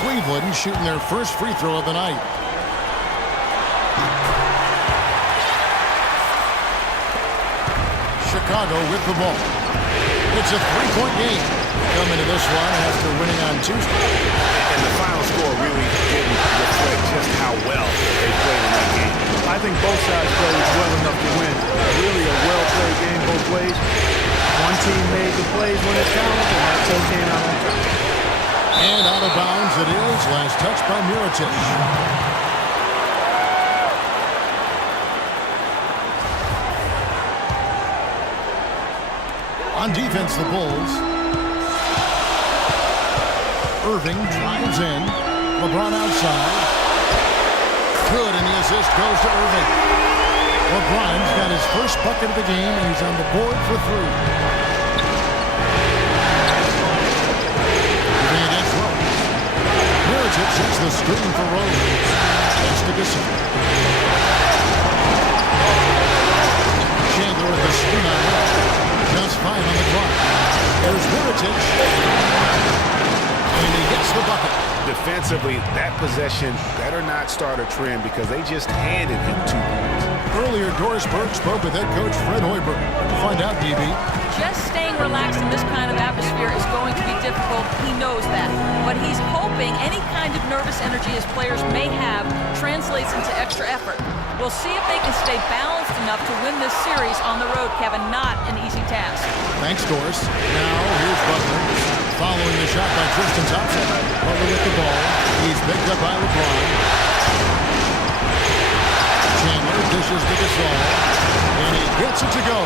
Cleveland shooting their first free throw of the night. Chicago with the ball. It's a three-point game. Coming to this one after winning on Tuesday. And the final score really didn't reflect just how well they played in that game. I think both sides played well enough to win. Really a well-played game both ways. One team made the plays when it counted, and that team came out on top. And out of bounds it is. Last touch by Mirotic. On defense, the Bulls. Irving drives in. LeBron outside. Good, and the assist goes to Irving. LeBron's got his first bucket of the game, and he's on the board for three. Moving against Rose. Mirotic sets the screen for Rose. Pass to Gasol. Chandler with the screen on Rose. Just 5 on the clock. There's Mirotic. And he gets the bucket. Defensively, that possession better not start a trend because they just handed him 2 points. Earlier, Doris Burke spoke with head coach Fred Hoiberg. To find out, DB. Just staying relaxed in this kind of atmosphere is going to be difficult. He knows that. But he's hoping any kind of nervous energy his players may have translates into extra effort. We'll see if they can stay balanced enough to win this series on the road, Kevin. Not an easy task. Thanks, Doris. Now, here's Butler. Following the shot by Tristan Thompson. Butler with the ball. He's picked up by LeBron. Chandler dishes to Gasol. And he gets it to go.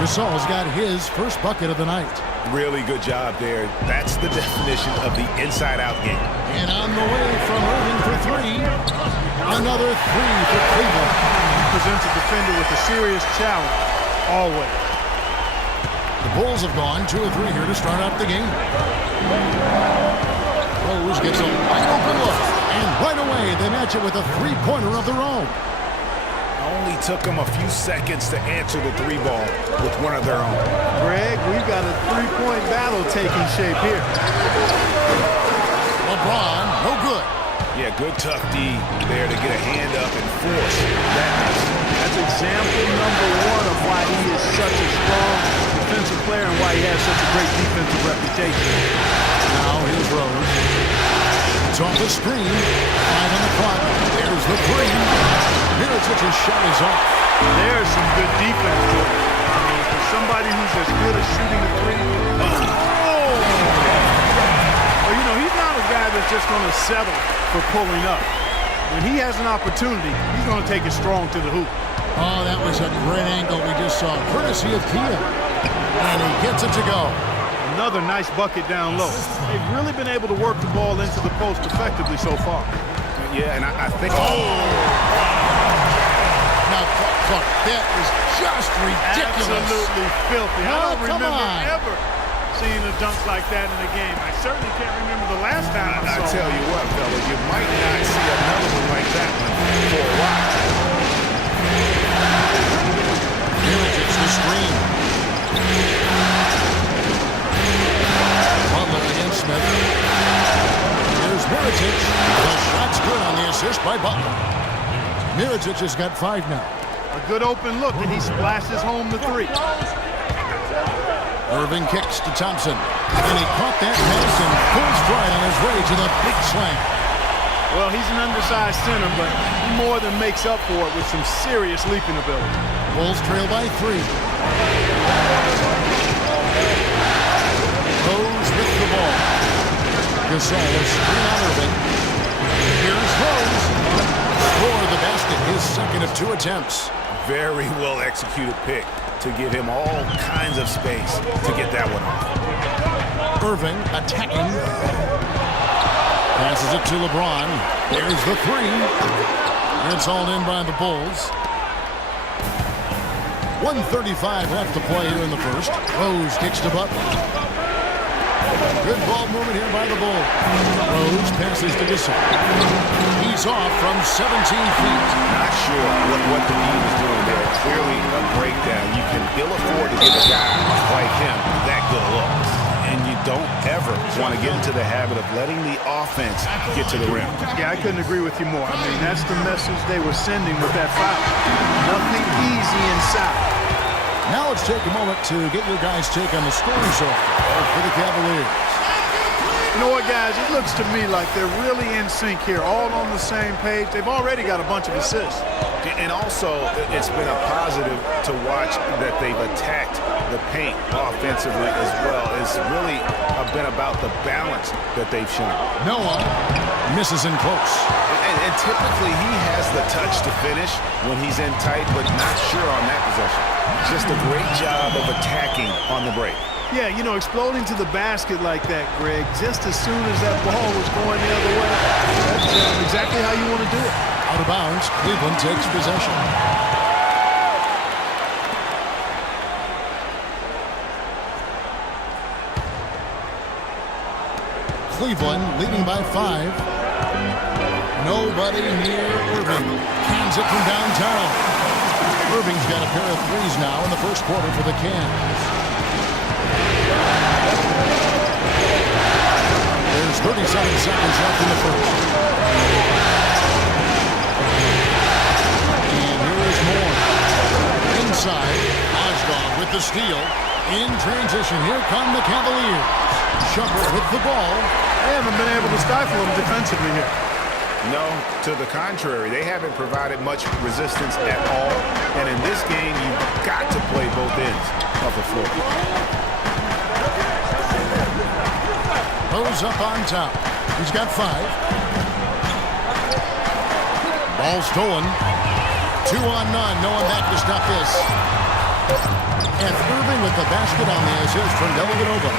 Gasol's got his first bucket of the night. Really good job there. That's the definition of the inside-out game. And on the way from Irving for three. Another three for Cleveland. He presents a defender with a serious challenge. Always. The Bulls have gone 2 of 3 here to start out the game. Rose gets a wide open look. And right away, they match it with a three-pointer of their own. Only took them a few seconds to answer the 3-ball with one of their own. Greg, we've got a three-point battle taking shape here. LeBron, no good. Yeah, good tough D there to get a hand up and force that miss. That's example number 1 of why he is such a strong defensive player and why he has such a great defensive reputation. Now here's Rose. It's off the screen. 5 on the clock. There's the three. Mirotic's shot is off. There's some good defense to it. I mean, for somebody who's as good as shooting a three. Well, you know, he's not a guy that's just going to settle for pulling up. When he has an opportunity, he's going to take it strong to the hoop. Oh, that was a great angle we just saw, courtesy of Kia. And he gets it to go. Another nice bucket down low. They've really been able to work the ball into the post effectively so far. Yeah, and I think... Now, Clark, that is just ridiculous. Absolutely filthy. I don't remember ever seeing a dunk like that in a game. I certainly can't remember the last time I saw it. I tell you what, fella, you might not see another one like that one for a while. Mirotic's the screen. Butler against Smith. Here's Mirotic. The shot's good on the assist by Butler. Mirotic has got 5 now. A good open look, and he splashes home the 3. Irving kicks to Thompson. And he caught that pass in full stride on his way to the big slam. Well, he's an undersized center, but he more than makes up for it with some serious leaping ability. Bulls trail by 3. Rose with the ball. Gasol screen on Irving. Here's Rose. For the basket, his second of 2 attempts. Very well executed pick to give him all kinds of space to get that one off. Irving attacking. Passes it to LeBron. There's the 3. It's hauled in by the Bulls. 1:35 left to play here in the first. Rose kicks to Butler. Good ball movement here by the Bulls. Rose passes to Gasol. He's off from 17 feet. Not sure what the team is doing there. Clearly a breakdown. You can ill afford to give a guy like him that good a look. And you don't ever want to get into the habit of letting the offense get to the rim. Yeah, I couldn't agree with you more. I mean, that's the message they were sending with that foul. Nothing easy inside. Now let's take a moment to get your guys' take on the scoring so far for the Cavaliers. You know what, guys? It looks to me like they're really in sync here, all on the same page. They've already got a bunch of assists. And also, it's been a positive to watch that they've attacked the paint offensively as well. It's really been about the balance that they've shown. Noah misses in close. And typically, he has the touch to finish when he's in tight, but not sure on that possession. Just a great job of attacking on the break. Yeah, you know, exploding to the basket like that, Greg, just as soon as that ball was going the other way, that's exactly how you want to do it. Out of bounds, Cleveland takes possession. Cleveland leading by 5. Nobody near Irving. Cans it from downtown. Irving's got a pair of threes now in the first quarter for the Cans. There's 37 seconds left in the first. And here is Moore. Inside, Osdog with the steal. In transition, here come the Cavaliers. Shumpert with the ball. They haven't been able to stifle them defensively here. No, to the contrary. They haven't provided much resistance at all. And in this game, you've got to play both ends of the floor. Rose up on top. He's got 5. Ball stolen. 2 on none. No one back to stop this. And Irving with the basket on the assist from Dellavedova.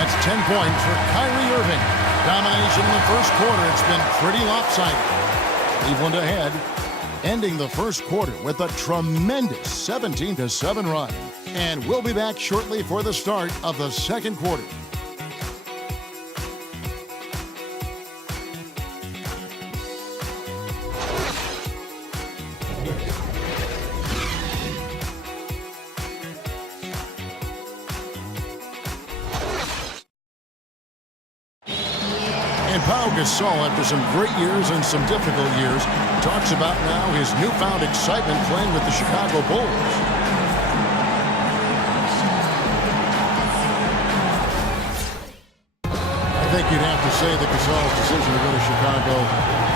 That's 10 points for Kyrie Irving. Domination in the first quarter. It's been pretty lopsided. Cleveland ahead, ending the first quarter with a tremendous 17-7 run. And we'll be back shortly for the start of the second quarter. Pau Gasol, after some great years and some difficult years, talks about now his newfound excitement playing with the Chicago Bulls. I think you'd have to say that Gasol's decision to go to Chicago,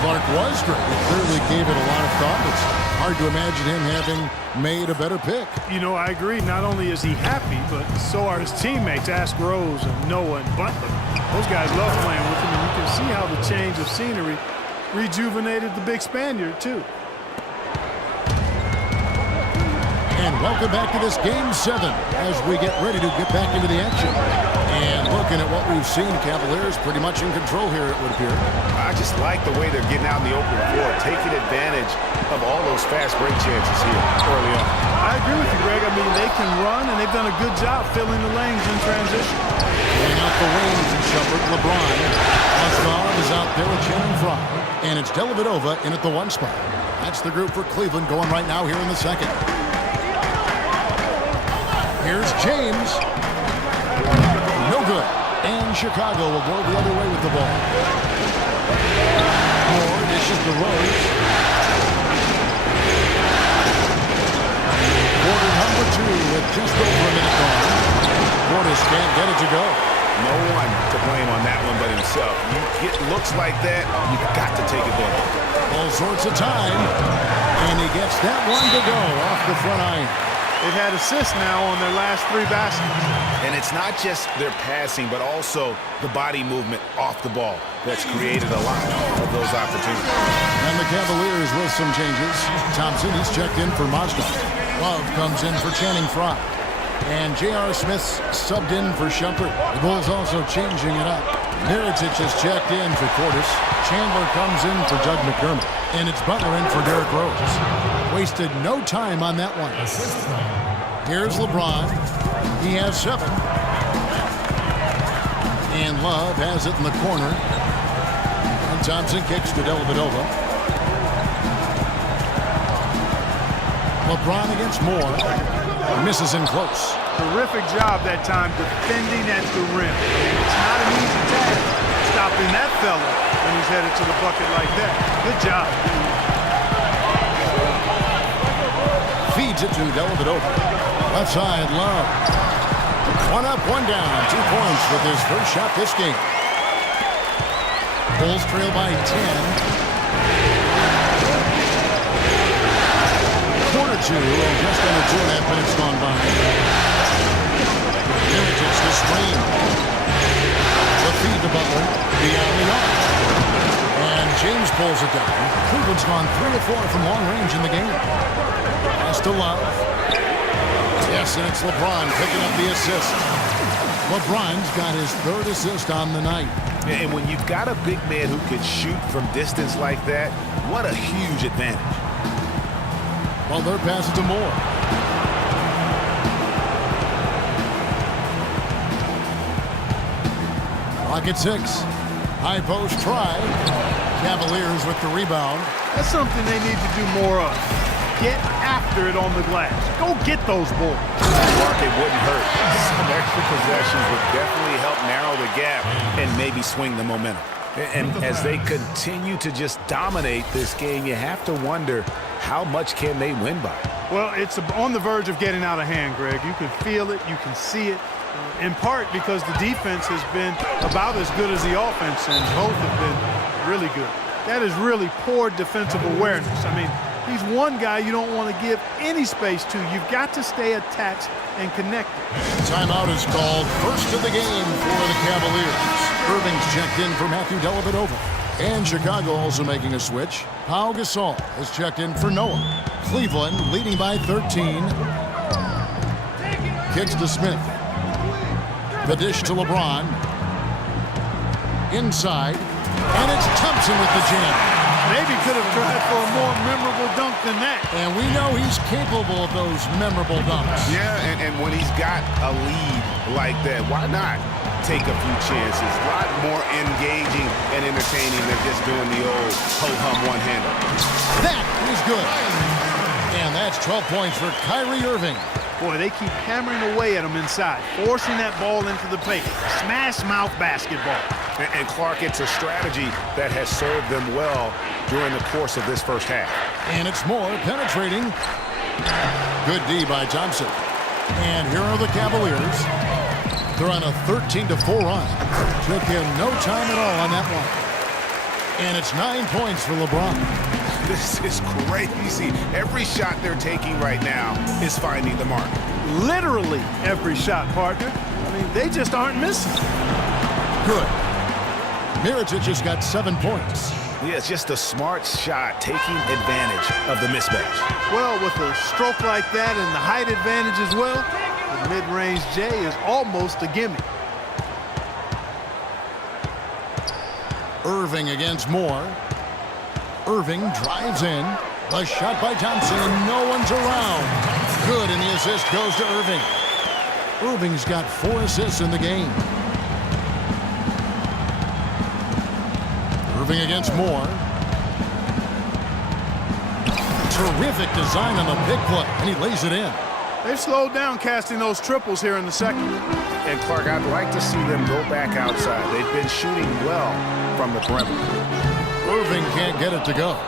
Clark, was great. He clearly gave it a lot of thought. It's hard to imagine him having made a better pick. You know, I agree. Not only is he happy, but so are his teammates. Ask Rose and Noah and Butler. Those guys love playing with him, and you can see how the change of scenery rejuvenated the big Spaniard, too. And welcome back to this Game 7 as we get ready to get back into the action. And looking at what we've seen, Cavaliers pretty much in control here, it would appear. I just like the way they're getting out in the open floor, taking advantage of all those fast break chances here early on. I agree with you, Greg. I mean, they can run, and they've done a good job filling the lanes in transition. Going out the wings and Shumpert, LeBron. Oswald is out there with Channing Frye. And it's Dellavedova in at the 1 spot. That's the group for Cleveland going right now here in the second. Here's James. No good. And Chicago will go the other way with the ball. Moore dishes to Rose. Quarter number 2 with just over a minute gone. Portis can't get it to go. No one to blame on that one but himself. You get looks like that, you've got to take advantage. All sorts of time. And he gets that one to go off the front iron. They've had assists now on their last 3 baskets. And it's not just their passing, but also the body movement off the ball that's created a lot of those opportunities. And the Cavaliers with some changes. Thompson, he's checked in for Mazda. Love comes in for Channing Frye. And J.R. Smith's subbed in for Shumpert. The Bulls also changing it up. Mirotic is checked in for Portis. Chandler comes in for Doug McDermott. And it's Butler in for Derrick Rose. Wasted no time on that one. Here's LeBron. He has 7. And Love has it in the corner. And Thompson kicks to Dellavedova. LeBron against Moore. Misses in close. Terrific job that time defending at the rim. It's not an easy task stopping that fella when he's headed to the bucket like that. Good job. Feeds it to Dellavedova. Left side, Love. One up, one down. 2 points with his first shot this game. Bulls trail by 10. Quarter 2, and just under 2.5 minutes gone by. Mirotic to screen. The feed to Butler. Beyond the arc. And James pulls it down. Cleveland's gone 3 of 4 from long range in the game. Pass to Love. Yes, and it's LeBron picking up the assist. LeBron's got his 3rd assist on the night. And when you've got a big man who can shoot from distance like that, what a huge advantage. Butler passes to Moore. Rocket 6. High post try. Cavaliers with the rebound. That's something they need to do more of. Get after it on the glass. Go get those balls. Clark, it wouldn't hurt. Some extra possessions would definitely help narrow the gap and maybe swing the momentum. And as they continue to just dominate this game, you have to wonder, how much can they win by? Well, it's on the verge of getting out of hand, Greg. You can feel it. You can see it. In part because the defense has been about as good as the offense, and both have been really good. That is really poor defensive awareness. I mean, he's one guy you don't want to give any space to. You've got to stay attached and connected. Timeout is called. First of the game for the Cavaliers. Irving's checked in for Matthew Dellavedova. And Chicago also making a switch. Pau Gasol has checked in for Noah. Cleveland leading by 13. Kicks to Smith. The dish to LeBron. Inside. And it's Thompson with the jam. Maybe could have tried for a more memorable dunk than that. And we know he's capable of those memorable dunks. Yeah, and when he's got a lead like that, why not take a few chances? A lot more engaging and entertaining than just doing the old ho-hum one-hander. That is good. And that's 12 points for Kyrie Irving. Boy, they keep hammering away at him inside, forcing that ball into the paint. Smash mouth basketball. And Clark, it's a strategy that has served them well during the course of this first half. And it's more penetrating. Good D by Thompson. And here are the Cavaliers. They're on a 13-4 run. Took him no time at all on that one. And it's 9 points for LeBron. This is crazy. Every shot they're taking right now is finding the mark. Literally every shot, partner. I mean, they just aren't missing. Good. Mirotic just got 7 points. Yeah, it's just a smart shot taking advantage of the mismatch. Well, with a stroke like that and the height advantage as well, the mid-range J is almost a gimme. Irving against Moore. Irving drives in. A shot by Thompson, and no one's around. Good, and the assist goes to Irving. Irving's got 4 assists in the game. Irving against Moore. Terrific design on the big play, and he lays it in. They've slowed down casting those triples here in the second. And Clark, I'd like to see them go back outside. They've been shooting well from the perimeter. Irving can't get it to go.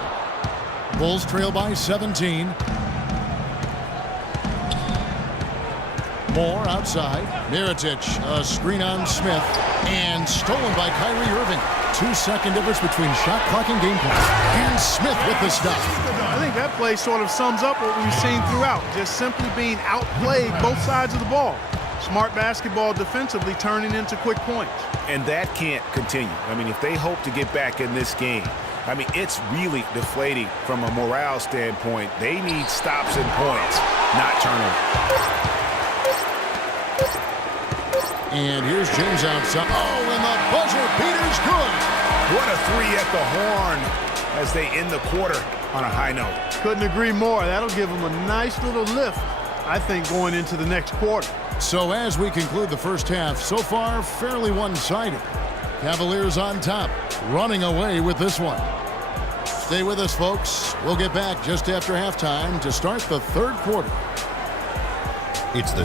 Bulls trail by 17. Moore outside. Mirotic, a screen on Smith, and stolen by Kyrie Irving. 2-second difference between shot clock and game clock. And Smith with the stop. I think that play sort of sums up what we've seen throughout. Just simply being outplayed both sides of the ball. Smart basketball defensively turning into quick points. And that can't continue. I mean, if they hope to get back in this game, I mean, it's really deflating from a morale standpoint. They need stops and points, not turnovers. And here's James outside. Oh, and the buzzer beater's good. What a 3 at the horn as they end the quarter on a high note. Couldn't agree more. That'll give them a nice little lift, I think, going into the next quarter. So as we conclude the first half, so far fairly one-sided. Cavaliers on top, running away with this one. Stay with us, folks. We'll get back just after halftime to start the third quarter. It's the